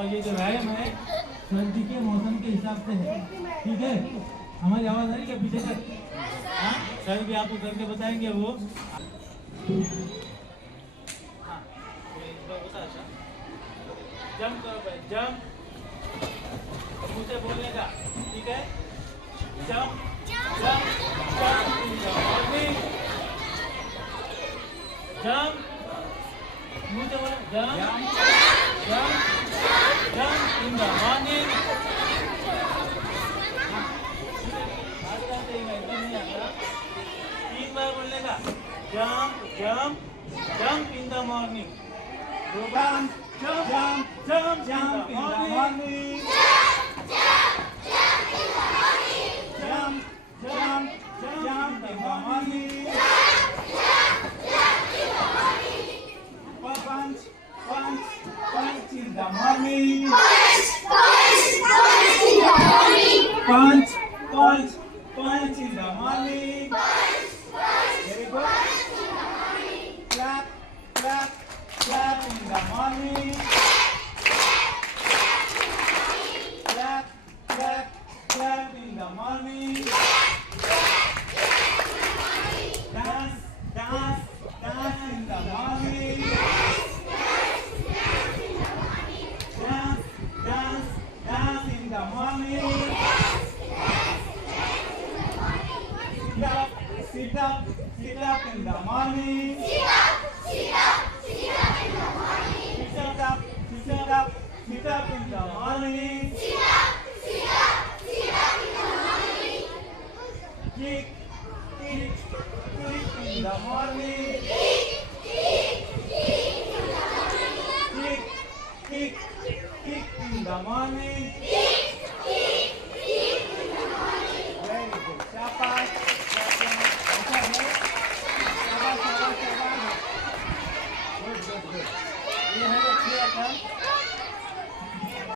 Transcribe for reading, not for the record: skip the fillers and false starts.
और ये जो व्यायाम है सर्दी के मौसम के हिसाब से है, ठीक है। हमारी आवाज़ आ रही है पीछे तक? हाँ, सर भी आपको करके बताएंगे वो। हाँ, जंप करो भाई, जंप मुझे बोलने का, ठीक है। जंप जंप जंप जंप मुझे बोलो, jump jump jump in the morning. तीन बार बोलने का, jump jump jump in the morning. Jump jump jump jump in the morning. Jump jump jump in the morning. Punch punch in the morning. Punch punch in the morning. Very good. Clap clap in the morning. Clap in the morning. Dance in the morning. Dance in the morning. Sit up in the morning. Sit up in the morning. Kick in the morning. Kick in the morning. Very good. Shabash. Good. You have a clear term.